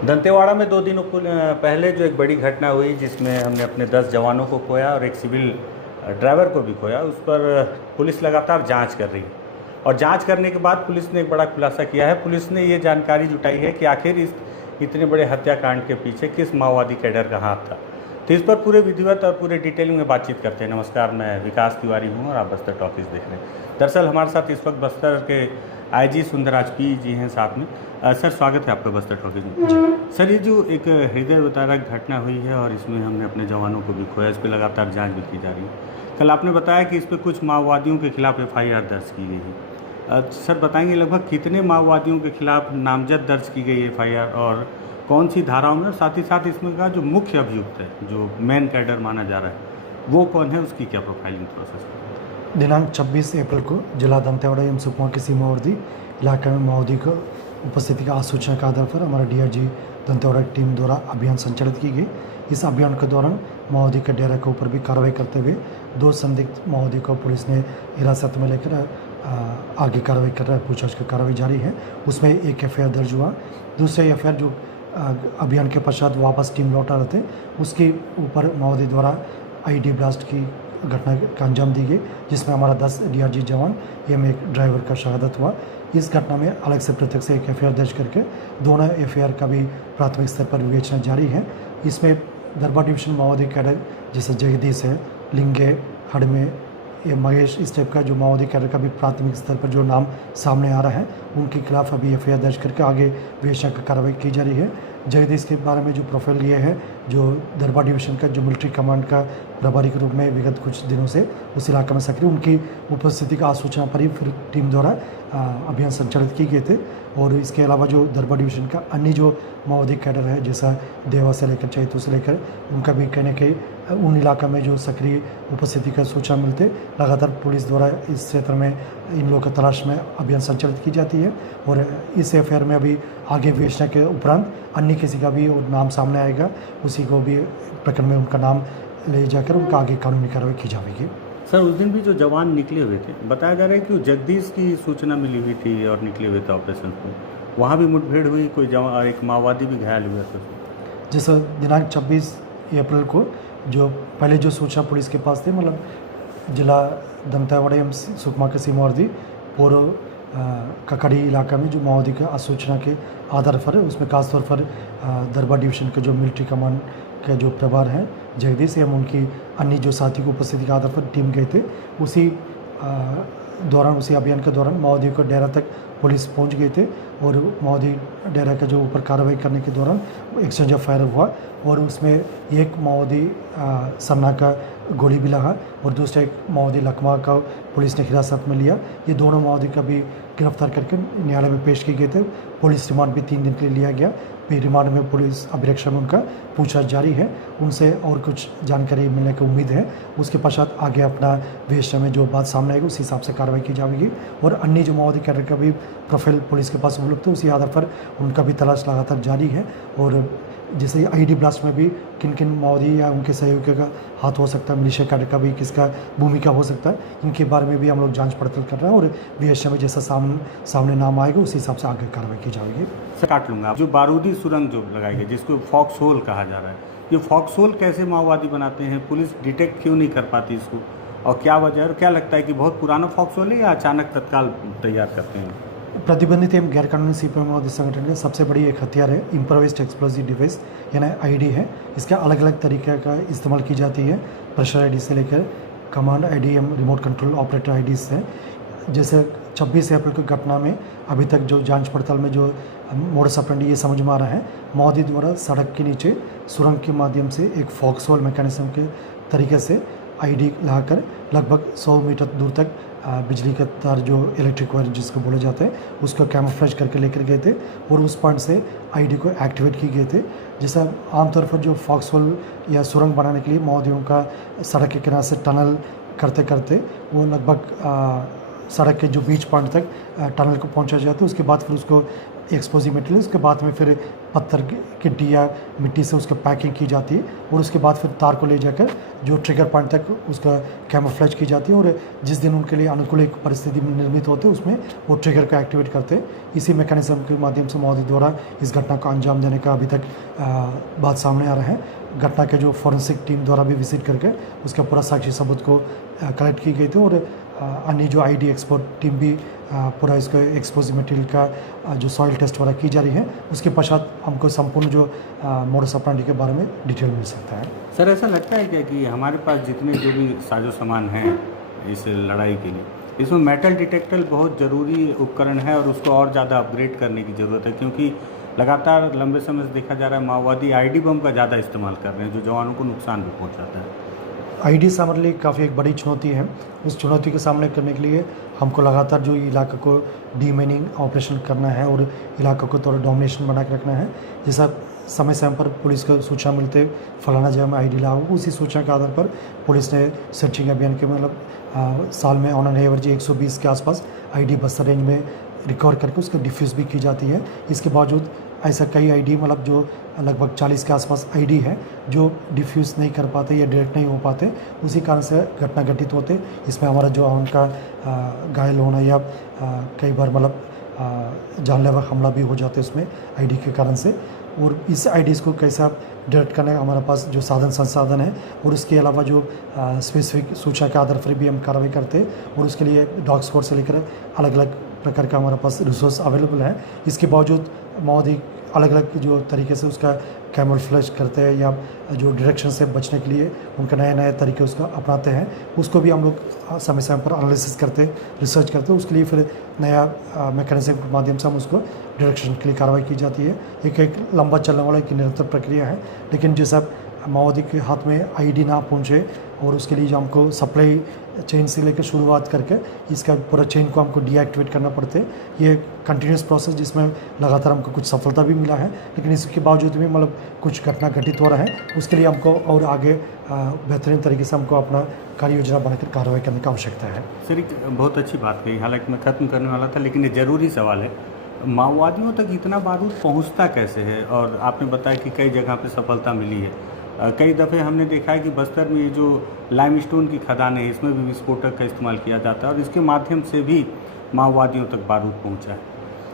दंतेवाड़ा में 2 दिनों पहले जो एक बड़ी घटना हुई जिसमें हमने अपने 10 जवानों को खोया और एक सिविल ड्राइवर को भी खोया, उस पर पुलिस लगातार जांच कर रही है। और जांच करने के बाद पुलिस ने एक बड़ा खुलासा किया है। पुलिस ने ये जानकारी जुटाई है कि आखिर इस इतने बड़े हत्याकांड के पीछे किस माओवादी कैडर का हाथ था। तो इस पर पूरे विधिवत और पूरे डिटेलिंग में बातचीत करते हैं। नमस्कार, मैं विकास तिवारी हूँ और आप बस्तर टॉकीज देख रहे हैं। दरअसल हमारे साथ इस वक्त बस्तर के आईजी सुंदरराज पी जी हैं साथ में। सर, स्वागत है आपका बस्तर टॉकीज में। सर, ये जो एक हृदय विदारक घटना हुई है और इसमें हमने अपने जवानों को भी खोया, इस पर लगातार जाँच भी की जा रही है। कल आपने बताया कि इस पर कुछ माओवादियों के खिलाफ FIR दर्ज की गई है। सर, बताएंगे लगभग कितने माओवादियों के खिलाफ नामजद दर्ज की गई है FIR और कौन सी धाराओं में, और साथ ही साथ इसमें का जो मुख्य अभियुक्त है, जो मेन कैडर माना जा रहा है, वो कौन है, उसकी क्या प्रोफाइलिंग प्रोसेस है? दिनांक 26 अप्रैल को जिला दंतेवाड़ा एवं सुकमा के सीमावर्ती इलाके में माओवादी को उपस्थिति का आसूचना के आधार पर हमारा DRG दंतेवाड़ा की टीम द्वारा अभियान संचालित की गई। इस अभियान के दौरान माओवादी के डेरा के ऊपर भी कार्रवाई करते हुए 2 संदिग्ध माओवादी को पुलिस ने हिरासत में लेकर आगे कार्रवाई कर रहा है। पूछताछ की कार्रवाई जारी है। उसमें एक FIR दर्ज हुआ। दूसरे FIR जो अभियान के पश्चात वापस टीम लौटा रहे थे, उसके ऊपर माओवादी द्वारा IED ब्लास्ट की घटना का अंजाम दी गई, जिसमें हमारा 10 DRG जवान एवं एक ड्राइवर का शहादत हुआ। इस घटना में अलग से पृथक से एक FIR दर्ज करके दोनों FIR का भी प्राथमिक स्तर पर विवेचना जारी है। इसमें दरबा डिवीजन माओवादी कैडर जैसे जगदीश है, लिंगे, हड़मे, ये महेश, इस टाइप का जो माओवादी कैडर का भी प्राथमिक स्तर पर जो नाम सामने आ रहा है, उनके खिलाफ अभी FIR दर्ज करके आगे विवेचना की कार्रवाई की जा रही है। जगदीश के बारे में जो प्रोफाइल ये है, जो दरबा डिवीजन का जो मिलिट्री कमांड का प्रभारी के रूप में विगत कुछ दिनों से उस इलाके में सक्रिय, उनकी उपस्थिति का आसूचना पर ही फिर टीम द्वारा अभियान संचालित किए गए थे। और इसके अलावा जो दरबा डिवीजन का अन्य जो माओवादी कैडर है, जैसा देवा से लेकर चैतू से लेकर, उनका भी कहने के उन इलाका में जो सक्रिय उपस्थिति का सूचना मिलते, लगातार पुलिस द्वारा इस क्षेत्र में इन लोगों की तलाश में अभियान संचालित की जाती है। और इस FIR में अभी आगे विवेचना के उपरांत अन्य किसी का भी नाम सामने आएगा, उसी को भी प्रकरण में उनका नाम ले जाकर उनका आगे कानूनी कार्रवाई की जाएगी। सर, उस दिन भी जो जवान निकले हुए थे, बताया जा रहा है कि वो जगदीश की सूचना मिली हुई थी और निकले हुए थे ऑपरेशन में, वहाँ भी मुठभेड़ हुई, कोई जवान, एक माओवादी भी घायल हुआ था। जैसे दिनांक 26 अप्रैल को जो पहले जो सूचना पुलिस के पास थी, मतलब जिला दंतेवाड़ा एवं सुकमा के सीमावर्ती पूर्व ककड़ी इलाका में जो माओवादी के आसूचना के आधार पर है, उसमें खासतौर पर दरबा डिवीजन के जो मिलिट्री कमांड के जो प्रभार हैं जगदीश एवं उनकी अन्य जो साथी की उपस्थिति के आधार पर टीम गए थे। उसी दौरान, उसी अभियान के दौरान माओवादी को डेरा तक पुलिस पहुंच गए थे और माओवादी डेरा के जो ऊपर कार्रवाई करने के दौरान एक्सचेंज ऑफ फायर हुआ और उसमें एक माओवादी सन्ना का गोली भी लगा और दूसरा एक माओवादी लकवा का पुलिस ने हिरासत में लिया। ये दोनों माओवादी का भी गिरफ्तार करके न्यायालय में पेश किए गए थे। पुलिस रिमांड भी 3 दिन के लिए लिया गया। फिर रिमांड में पुलिस अभिरक्षा में उनका पूछताछ जारी है, उनसे और कुछ जानकारी मिलने की उम्मीद है। उसके पश्चात आगे अपना विवेचना में जो बात सामने आएगी, उस हिसाब से कार्रवाई की जाएगी। और अन्य जो माओवादी कैडर का भी प्रोफाइल पुलिस के पास उपलब्ध है, उसी आधार पर उनका भी तलाश लगातार जारी है। और जैसे IED ब्लास्ट में भी किन किन माओवादी या उनके सहयोगियों का हाथ हो सकता है, मिलिशिया कैडर का भी किसका भूमिका हो सकता है, इनके बारे में भी हम लोग जांच पड़ताल कर रहे हैं। और विवेचना में जैसा सामने नाम आएगा, उस हिसाब से आगे कार्रवाई की जाएगी। सर, काट लूँगा, जो बारूदी सुरंग जो लगाई गई, जिसको फॉक्स होल कहा जा रहा है, ये फॉक्स होल कैसे माओवादी बनाते हैं? पुलिस डिटेक्ट क्यों नहीं कर पाती इसको, और क्या वजह है? और क्या लगता है कि बहुत पुराना फॉक्स होल है या अचानक तत्काल तैयार करते हैं? प्रतिबंधित एवं गैरकानूनी CPM माओवादी संगठन का सबसे बड़ी एक हथियार है इम्प्रोवाइज्ड एक्सप्लोसिव डिवाइस, यानी IED है। इसका अलग अलग तरीके का इस्तेमाल की जाती है, प्रेशर IED से लेकर कमांड IED एवं रिमोट कंट्रोल ऑपरेटर IED से। जैसे 26 अप्रैल की घटना में अभी तक जो जांच पड़ताल में जो मोडस ऑपरेंडी ये समझ में आ रहा है, माओवादी द्वारा सड़क के नीचे सुरंग के माध्यम से एक फॉक्स होल मैकेनिज्म के तरीके से IED लगाकर लगभग 100 मीटर दूर तक बिजली का तार, जो इलेक्ट्रिक वायर जिसको बोले जाते हैं, उसको कैमोफ्लेज करके लेकर गए थे और उस पॉइंट से IED को एक्टिवेट किए गए थे। जैसा आमतौर पर जो फॉक्स होल या सुरंग बनाने के लिए माओवादियों का सड़क के किनारे से टनल करते करते वो लगभग सड़क के जो बीच पॉइंट तक टनल को पहुंचा जाता है। उसके बाद फिर उसको एक्सप्लोजिव मटेरियल, उसके बाद में फिर पत्थर की या मिट्टी से उसकी पैकिंग की जाती है और उसके बाद फिर तार को ले जाकर जो ट्रिगर पॉइंट तक उसका कैमोफ्लेज की जाती है और जिस दिन उनके लिए अनुकूल एक परिस्थिति निर्मित होते हैं उसमें वो ट्रिगर को एक्टिवेट करते हैं। इसी मैकेनिज्म के माध्यम से महोदय द्वारा इस घटना को अंजाम देने का अभी तक बात सामने आ रहा है। घटना के जो फॉरेंसिक टीम द्वारा भी विजिट करके उसका पूरा साक्षी सबूत को कलेक्ट की गई थी और अन्य जो आईडी एक्सपर्ट टीम भी पूरा इसको एक्सप्लोजिव मटेरियल का जो सॉइल टेस्ट वगैरह की जा रही है, उसके पश्चात हमको संपूर्ण जो मोडस ऑपरेंडी के बारे में डिटेल मिल सकता है। सर ऐसा लगता है क्या कि हमारे पास जितने जो भी साजो सामान हैं इस लड़ाई के लिए, इसमें मेटल डिटेक्टर बहुत ज़रूरी उपकरण है और उसको और ज़्यादा अपग्रेड करने की ज़रूरत है, क्योंकि लगातार लंबे समय से देखा जा रहा है माओवादी आईडी बम का ज़्यादा इस्तेमाल कर रहे हैं जो जवानों को नुकसान भी पहुँचाता है। आईडी हमारे लिए काफ़ी एक बड़ी चुनौती है। उस चुनौती के सामने करने के लिए हमको लगातार जो इलाके को डीमेनिंग ऑपरेशन करना है और इलाके को थोड़ा डोमिनेशन बना के रखना है। जैसा समय समय पर पुलिस को सूचना मिलते फलाना जगह में आईडी लाओ, उसी सूचना के आधार पर पुलिस ने सर्चिंग अभियान के साल में ऑन एन एवरेज 120 के आसपास आईडी बस्तर रेंज में रिकवर करके उसका डिफ्यूज़ भी की जाती है। इसके बावजूद ऐसा कई आईडी जो लगभग 40 के आसपास आईडी है जो डिफ्यूज़ नहीं कर पाते या डायरेक्ट नहीं हो पाते, उसी कारण से घटना घटित होते। इसमें हमारा जो उनका घायल होना या कई बार जानलेवा हमला भी हो जाते उसमें आईडी के कारण से। और इस आईडीज़ को कैसा डायरेक्ट करने का हमारे पास जो साधन संसाधन है और उसके अलावा जो स्पेसिफिक सूचना के आधार पर भी हम कार्रवाई करते हैं और उसके लिए डॉग स्क्वाड से लेकर अलग अलग प्रकार का हमारे पास रिसोर्स अवेलेबल है। इसके बावजूद महोदय अलग अलग जो तरीके से उसका कैमोफ्लेज करते हैं या जो डायरेक्शन से बचने के लिए उनका नए नए तरीके उसका अपनाते हैं, उसको भी हम लोग समय समय पर एनालिसिस करते हैं, रिसर्च करते हैं। उसके लिए फिर नया मैकेनिज्म के माध्यम से हम उसको डायरेक्शन के लिए कार्रवाई की जाती है। एक लंबा चलने वाला एक निरंतर प्रक्रिया है, लेकिन जैसा माओवादी के हाथ में आईडी ना पहुंचे और उसके लिए जो हमको सप्लाई चेन से लेकर शुरुआत करके इसका पूरा चेन को हमको डीएक्टिवेट करना पड़ते हैं। ये कंटिन्यूस प्रोसेस जिसमें लगातार हमको कुछ सफलता भी मिला है, लेकिन इसके बावजूद भी कुछ घटना घटित हो रहा है। उसके लिए हमको और आगे बेहतरीन तरीके से हमको अपना कार्य योजना बनाकर कार्रवाई करने की आवश्यकता है। सर एक बहुत अच्छी बात कही, हालांकि मैं ख़त्म करने वाला था लेकिन ये ज़रूरी सवाल है, माओवादियों तक इतना बारूद पहुंचता कैसे है? और आपने बताया कि कई जगह पे सफलता मिली है। कई दफ़े हमने देखा है कि बस्तर में ये जो लाइमस्टोन की खदानें हैं इसमें भी विस्फोटक का इस्तेमाल किया जाता है और इसके माध्यम से भी माओवादियों तक बारूद पहुंचा है।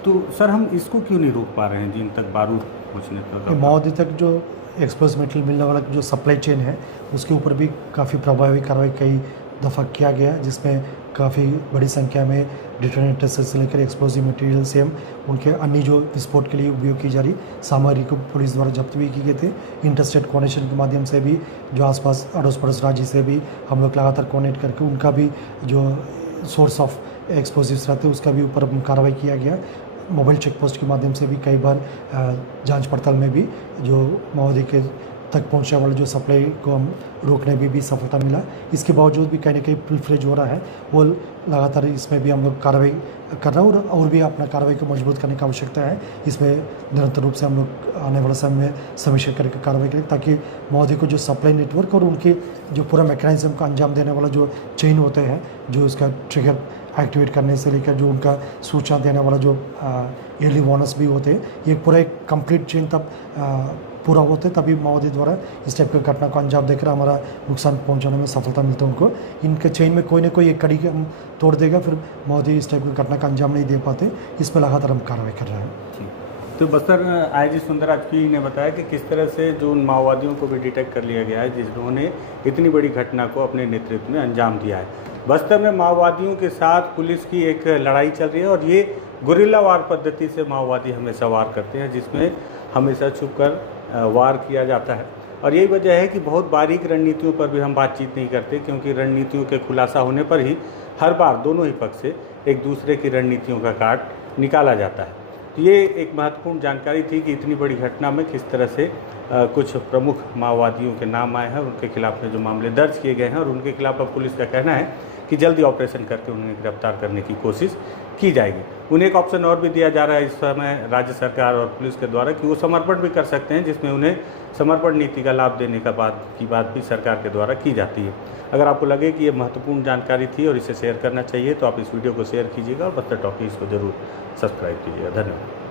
तो सर हम इसको क्यों नहीं रोक पा रहे हैं जिन तक बारूद पहुँचने तक? माओवादी तक जो एक्सप्लोजिव मटेरियल मिलने वाला जो सप्लाई चेन है उसके ऊपर भी काफ़ी प्रभावी कार्रवाई कई दफ़ा किया गया, जिसमें काफ़ी बड़ी संख्या में डिटोनेटर से लेकर एक्सप्लोजिव मटेरियल से उनके अन्य जो विस्फोट के लिए उपयोग की जा रही सामग्री को पुलिस द्वारा जब्त भी किए गए थे। इंटरस्टेट कोऑर्डिनेशन के माध्यम से भी जो आसपास अड़ोस पड़ोस राज्य से भी हम लोग लगातार कोऑर्डिनेट करके उनका भी जो सोर्स ऑफ एक्सप्लोजिव्स रहते हैं उसका भी ऊपर कार्रवाई किया गया। मोबाइल चेक पोस्ट के माध्यम से भी कई बार जांच पड़ताल में भी जो माओवादी के तक पहुंचने वाले जो सप्लाई को हम रोकने में भी सफलता मिला। इसके बावजूद भी कहीं ना कहीं प्रिफ्रेज हो रहा है, वो लगातार इसमें भी हम लोग कार्रवाई कर रहे हैं और भी अपना कार्रवाई को मजबूत करने की आवश्यकता है। इसमें निरंतर रूप से हम लोग आने वाले समय में समीक्षा करके कार्रवाई करें ताकि माओवादी को जो सप्लाई नेटवर्क और उनके जो पूरा मैकेनिज्म का अंजाम देने वाला जो चेन होते हैं, जो उसका ट्रिगर एक्टिवेट करने से लेकर जो उनका सूचना देने वाला जो ईयरली बोनस भी होते हैं, ये पूरा एक कंप्लीट चेन तब पूरा होते तभी माओवादी द्वारा इस टाइप की घटना को अंजाम देकर हमारा नुकसान पहुंचाने में सफलता मिलता है उनको। इनके चेन में कोई ना कोई एक कड़ी हम तोड़ देगा, फिर माओवादी इस टाइप की घटना का अंजाम नहीं दे पाते। इस पर लगातार हम कार्रवाई कर रहे हैं। तो बस्तर आईजी सुंदराज पी ने बताया कि किस तरह से जो उन माओवादियों को भी डिटेक्ट कर लिया गया है जिन्होंने इतनी बड़ी घटना को अपने नेतृत्व में अंजाम दिया है। बस्तर में माओवादियों के साथ पुलिस की एक लड़ाई चल रही है और ये गुरिल्ला वार पद्धति से माओवादी हमेशा वार करते हैं, जिसमें हमेशा छुपकर वार किया जाता है। और यही वजह है कि बहुत बारीक रणनीतियों पर भी हम बातचीत नहीं करते, क्योंकि रणनीतियों के खुलासा होने पर ही हर बार दोनों ही पक्ष से एक दूसरे की रणनीतियों का काट निकाला जाता है। तो ये एक महत्वपूर्ण जानकारी थी कि इतनी बड़ी घटना में किस तरह से कुछ प्रमुख माओवादियों के नाम आए हैं, उनके खिलाफ में जो मामले दर्ज किए गए हैं और उनके खिलाफ अब पुलिस का कहना है कि जल्दी ऑपरेशन करके उन्हें गिरफ्तार करने की कोशिश की जाएगी। उन्हें एक ऑप्शन और भी दिया जा रहा है इस समय राज्य सरकार और पुलिस के द्वारा कि वो समर्पण भी कर सकते हैं, जिसमें उन्हें समर्पण नीति का लाभ देने की बात भी सरकार के द्वारा की जाती है। अगर आपको लगे कि ये महत्वपूर्ण जानकारी थी और इसे शेयर करना चाहिए तो आप इस वीडियो को शेयर कीजिएगा और बस्तर टॉकीज को जरूर सब्सक्राइब कीजिएगा। धन्यवाद।